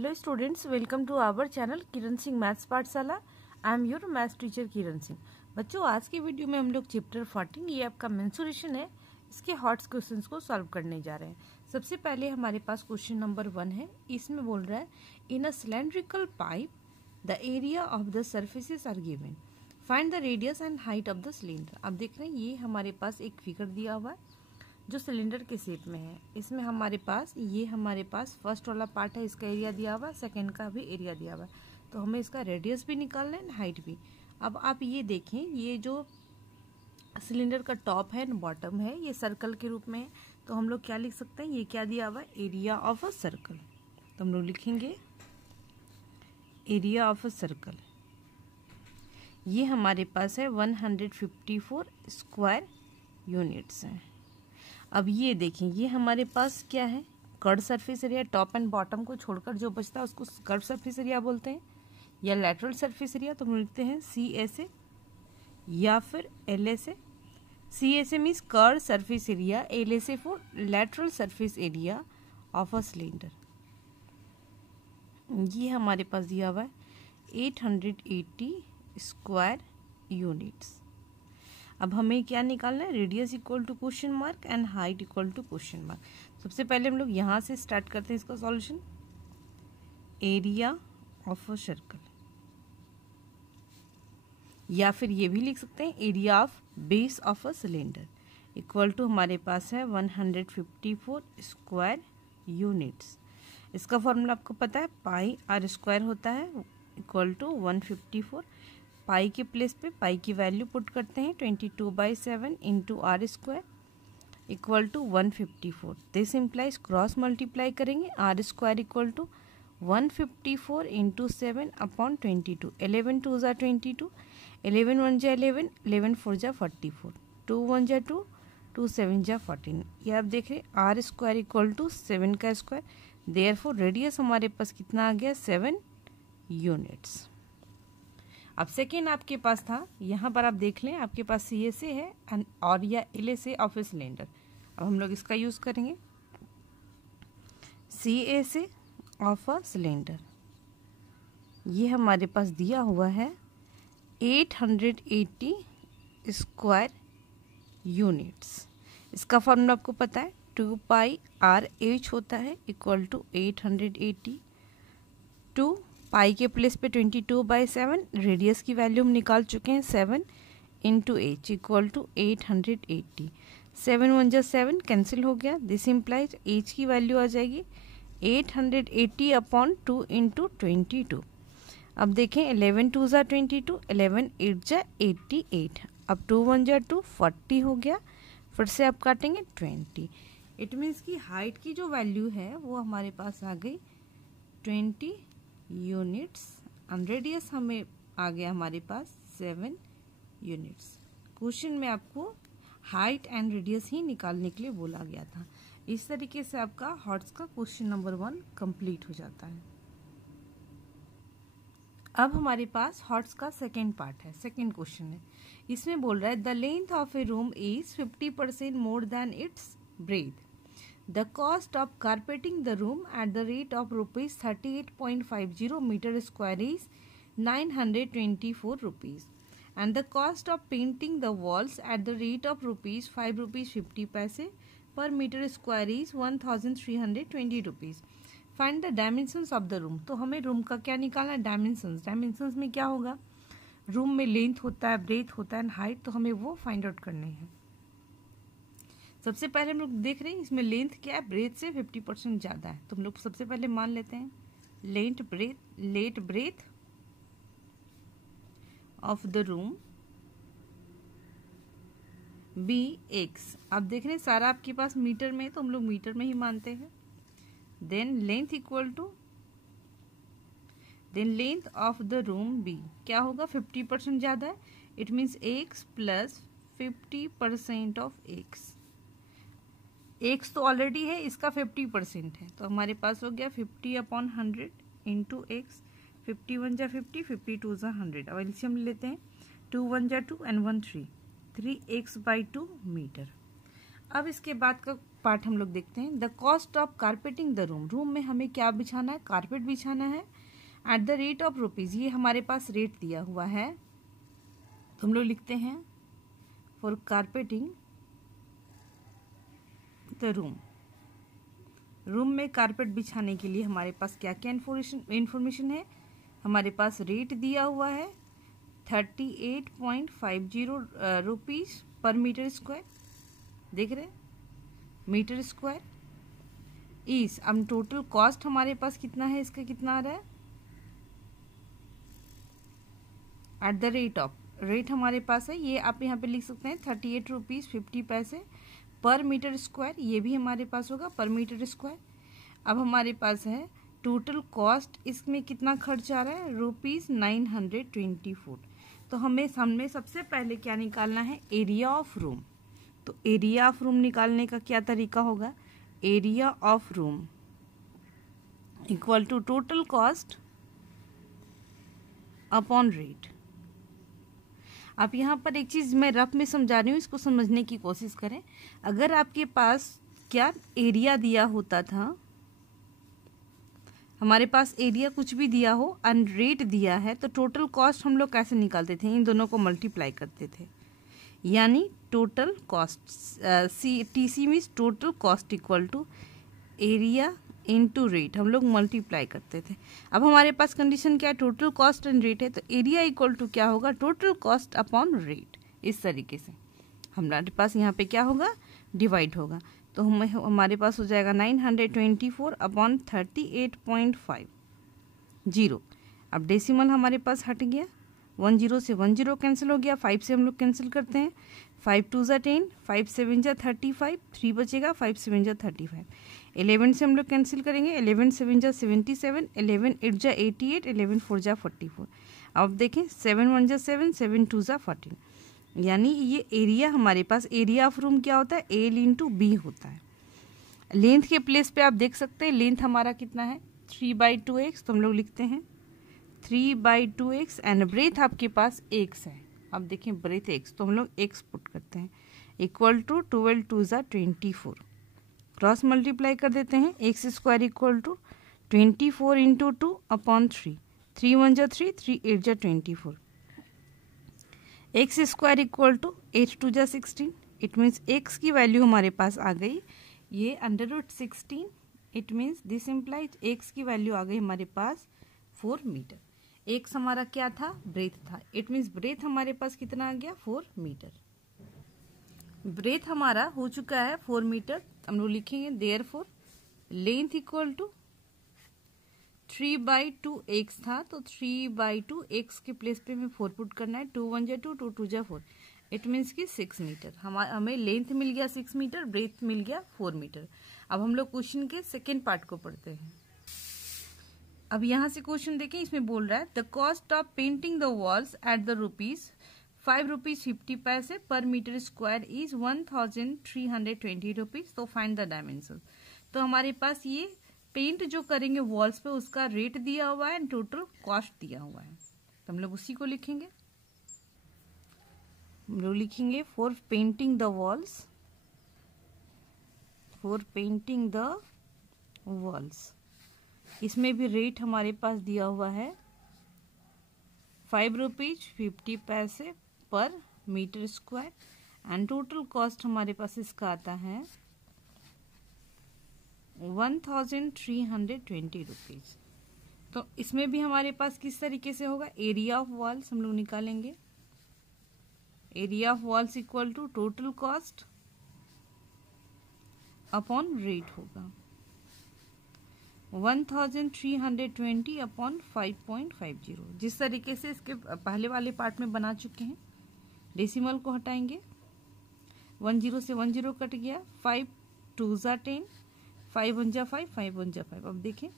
Hello students, welcome to our channel Kiran Singh maths पाठशाला। I am your maths teacher Kiran Singh. बच्चों, आज की वीडियो में हम लोग चैप्टर 14 ये आपका मेंसुरेशन है, इसके हॉट्स क्वेश्चंस को सॉल्व करने जा रहे हैं। सबसे पहले हमारे पास क्वेश्चन नंबर 1 है। इसमें बोल रहा है in a cylindrical pipe the area of the surfaces are given, find the radius and height of the cylinder. अब देख रहे हैं ये हमारे पास एक फिगर दिया हुआ है जो सिलेंडर के शेप में है। इसमें हमारे पास फर्स्ट वाला पार्ट है, इसका एरिया दिया हुआ है, सेकंड का भी एरिया दिया हुआ है, तो हमें इसका रेडियस भी निकालना है, हाइट भी। अब आप ये देखें, ये जो सिलेंडर का टॉप है बॉटम है, ये सर्कल के रूप में है, तो हम लोग क्या लिख सकते हैं, ये क्या दिया हुआ है, एरिया ऑफ अ सर्कल। तो हम लोग लिखेंगे एरिया ऑफ अ सर्कल। ये हमारे पास है 154 स्क्वायर यूनिट्स हैं। अब ये देखें, ये हमारे पास क्या है, curve surface area. Top and bottom को छोड़कर जो बचता है उसको कर्व सरफेस एरिया बोलते हैं या लैटरल सरफेस एरिया। तो हम लिखते हैं CSA या फिर LSA। CSA means curve surface area, LSA for lateral surface area of a cylinder. ये हमारे पास दिया हुआ है 880 स्क्वायर यूनिट्स। अब हमें क्या निकालना है, radius equal to question mark and height equal to question mark. सबसे पहले हम लोग यहाँ से स्टार्ट करते हैं इसका solution. Area of a circle, या फिर ये भी लिख सकते हैं area of base of a cylinder equal to हमारे पास है 154 स्क्वायर यूनिट्स। इसका फॉर्मूला आपको पता है, पाई आर स्क्वायर होता है इक्वल टू 154। पाई के प्लेस पे पाई की वैल्यू पुट करते हैं 22/7 into R square equal to 154। This implies cross multiply करेंगे, R square equal to 154 into 7 upon 22। 11 2 ज़ा 22, 11 1 ज़ा 11, 11 4 ज़ा 44, 2 1 ज़ा 2, 2 7 ज़ा 14। ये आप देख रहे आर स्क्वायर इक्वल टू 7 का स्क्वायर। देयरफॉर रेडियस हमारे पास कितना आ गया, 7 यूनिट्स। अब सेकेंड आपके पास था, यहाँ पर आप देख लें आपके पास CSA है और या LSA ऑफ ए सिलेंडर। अब हम लोग इसका यूज करेंगे, CSA ऑफ अ सिलेंडर। ये हमारे पास दिया हुआ है 880 स्क्वायर यूनिट्स। इसका फॉर्मूला आपको पता है, 2πRH होता है इक्वल टू 880। 2 पाई के प्लेस पे 22/7, रेडियस की वैल्यू हम निकाल चुके हैं 7 इंटू H इक्वल टू 880। 7 1 जा 7 कैंसिल हो गया। दिस इम्प्लाइज H की वैल्यू आ जाएगी 880 अपॉन 2 इंटू 22। अब देखें 11 2 ज़ा 22, 11 8 जा 88। अब 2 1 जा 2, 40 हो गया। फिर से आप काटेंगे 20। इट मीन्स की हाइट की जो वैल्यू है वो हमारे पास आ गई 20 यूनिट्स एंड रेडियस हमें आ गया हमारे पास 7 यूनिट्स। क्वेश्चन में आपको हाइट एंड रेडियस ही निकालने के लिए बोला गया था। इस तरीके से आपका हॉट्स का क्वेश्चन नंबर 1 कंप्लीट हो जाता है। अब हमारे पास हॉट्स का सेकेंड पार्ट है, सेकेंड क्वेश्चन है। इसमें बोल रहा है the length of A room is 50% more than it's breath. The cost of carpeting the room at the rate of rupees 38.50 meter square is 924 rupees, and the cost of painting the walls at the rate of rupees 5 rupees 50 paise per meter square is 1320 rupees. Find the dimensions of the room. तो हमें room का क्या निकालना है, dimensions. Dimensions में क्या होगा, room में लेंथ होता है, ब्रेथ होता है, हाइट, तो हमें वो फाइंड आउट करने हैं। सबसे पहले हम लोग देख रहे हैं इसमें लेंथ क्या है, ब्रेथ से 50% ज़्यादा है, तो हम लोग सबसे पहले मान लेते हैं let breadth of the room BX। अब देख रहे हैं सारा आपके पास मीटर में है, तो हम लोग मीटर में ही मानते हैं। Then length equal to length of the room B क्या होगा, 50% ज़्यादा है, it means X plus 50% of X। X तो ऑलरेडी है, इसका 50% है, तो हमारे पास हो गया 50/100 इंटू X। 51 जा 50, 52 जा 100। अब एलसीएम लेते हैं, 2 1 जा 2 एंड 1 3, 3x/2 मीटर। अब इसके बाद का पार्ट हम लोग देखते हैं। The cost of carpeting the room, room में हमें क्या बिछाना है, कारपेट बिछाना है at the rate of rupees, ये हमारे पास रेट दिया हुआ है, तो हम लोग लिखते हैं for carpeting the room, room में कारपेट बिछाने के लिए हमारे पास क्या क्या इन्फॉर्मेशन है, हमारे पास रेट दिया हुआ है 38.50 रुपीज़ पर मीटर स्क्वायर, देख रहे हैं मीटर स्क्वायर इज, अब टोटल कॉस्ट हमारे पास कितना है, इसका कितना आ रहा है at the rate of, rate हमारे पास है ये आप यहाँ पे लिख सकते हैं 38 रुपीज़ 50 पैसे पर मीटर स्क्वायर, ये भी हमारे पास होगा पर मीटर स्क्वायर। अब हमारे पास है टोटल कॉस्ट, इसमें कितना खर्च आ रहा है ₹924, तो हमें सबसे पहले क्या निकालना है, एरिया ऑफ रूम। तो एरिया ऑफ रूम निकालने का क्या तरीका होगा, area of room equal to total cost upon rate. आप यहाँ पर एक चीज़ मैं रफ में समझा रही हूँ, इसको समझने की कोशिश करें। अगर आपके पास क्या एरिया दिया होता था, हमारे पास एरिया कुछ भी दिया हो एंड रेट दिया है, तो टोटल कॉस्ट हम लोग कैसे निकालते थे, इन दोनों को मल्टीप्लाई करते थे, यानी total cost TC means total cost equal to area into rate, हम लोग मल्टीप्लाई करते थे। अब हमारे पास कंडीशन क्या है, टोटल कॉस्ट एंड रेट है, तो एरिया इक्वल टू क्या होगा, टोटल कॉस्ट अपॉन रेट। इस तरीके से हमारे पास यहाँ पे क्या होगा, डिवाइड होगा, तो हमारे पास हो जाएगा 924 अपॉन 38.50। अब डेसिमल हमारे पास हट गया, 10 से 10 कैंसिल हो गया, 5 से हम लोग कैंसिल करते हैं, 5 2 ज़ा 10, 5 7 ज़ा 35, 3 बचेगा, 5 7 ज़ा 35, 11 से हम लोग कैंसिल करेंगे, 11 7 ज़ा 77, 11 8 ज़ा 88, 11 4 ज़ा 44। अब देखें 7 1 ज़ा 7, 7 2 ज़ा 14, यानी ये एरिया हमारे पास, एरिया ऑफ रूम क्या होता है, एल इंटू बी होता है। लेंथ के प्लेस पे आप देख सकते हैं लेंथ हमारा कितना है 3/2x, तो हम लोग लिखते हैं 3/2x एंड ब्रेथ आपके पास x है, अब देखें ब्रेथ x, तो हम लोग x पुट करते हैं इक्वल टू 12 2 ज़ा 24, क्रॉस मल्टीप्लाई कर देते हैं, X square equal to 24 into 2 upon 3, 3 1 ज़ा 3, 3 8 ज़ा 24, एक्स स्क्वायर इक्वल टू 8 2 ज़ा 16, इट मीन्स एक्स की वैल्यू हमारे पास आ गई ये √16, it means this implies x की वैल्यू आ गई हमारे पास 4 मीटर। एक्स हमारा क्या था, ब्रेथ था, इट मीन्स ब्रेथ हमारे पास कितना आ गया 4 मीटर। ब्रेथ हमारा हो चुका है 4 मीटर, हम लोग लिखेंगे therefore length equal to 3/2x था, तो 3/2x के प्लेस पे हमें 4 पुट करना है, 2 1 ज़ा 2, 2 2 ज़ा 4, इट मीन्स कि 6 मीटर। हमें लेंथ मिल गया 6 मीटर, ब्रेथ मिल गया 4 मीटर। अब हम लोग क्वेश्चन के सेकेंड पार्ट को पढ़ते हैं। अब यहाँ से क्वेश्चन देखें, इसमें बोल रहा है the cost of painting the walls at the ₹5.50 पर मीटर स्क्वायर इज 1320 रुपीज, तो फाइंड द डायमेंशन। तो हमारे पास ये पेंट जो करेंगे वॉल्स पे उसका रेट दिया हुआ है एंड टोटल कॉस्ट दिया हुआ है, तो हम लोग उसी को लिखेंगे। हम लोग लिखेंगे for painting the walls, for painting the walls, इसमें भी रेट हमारे पास दिया हुआ है ₹5.50 पर metre square and total cost हमारे पास इसका आता है 1320 रुपीज। तो इसमें भी हमारे पास किस तरीके से होगा, एरिया ऑफ वॉल्स हम लोग निकालेंगे, area of walls equal to total cost upon rate होगा 1320 अपॉन 5.50। जिस तरीके से इसके पहले वाले पार्ट में बना चुके हैं, डेसिमल को हटाएंगे, 10 से 10 कट गया, 5 2 ज़ा 10, 5 1 ज़ा 5, 5 1 ज़ा 5। अब देखें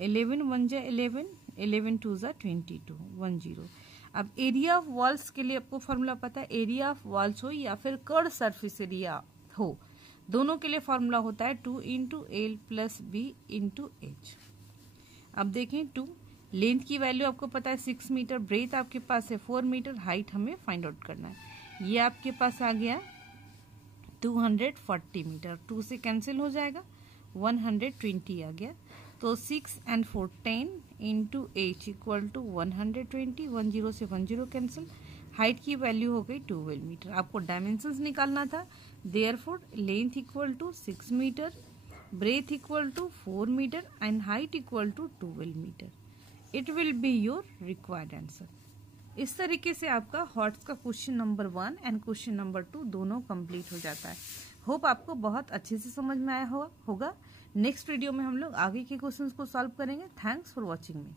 11 1 ज़ा 11, 11 2 ज़ा 22, 10। अब एरिया ऑफ वॉल्स के लिए आपको फॉर्मूला पता है, एरिया ऑफ वॉल्स हो या फिर कर्ड सरफेस एरिया हो, दोनों के लिए फॉर्मूला होता है 2 × L + B × H। अब देखें 2 लेंथ की वैल्यू आपको पता है 6 मीटर, ब्रेथ आपके पास है 4 मीटर, हाइट हमें फाइंड आउट करना है। ये आपके पास आ गया 240 मीटर, 2 से कैंसिल हो जाएगा, 120 आ गया। तो 6 and 4 10 into h equal to 120, 10 से 10 कैंसिल, हाइट की वैल्यू हो गई 12 मीटर। आपको डायमेंशंस निकालना था, therefore length equal to 6 metre, breadth equal to 4 metre and height equal to 12 metre. It will be your required answer. इस तरीके से आपका हॉट्स का question number 1 and question number 2 दोनों कंप्लीट हो जाता है। होप आपको बहुत अच्छे से समझ में आया होगा। नेक्स्ट वीडियो में हम लोग आगे के क्वेश्चंस को सॉल्व करेंगे। Thanks for watching me.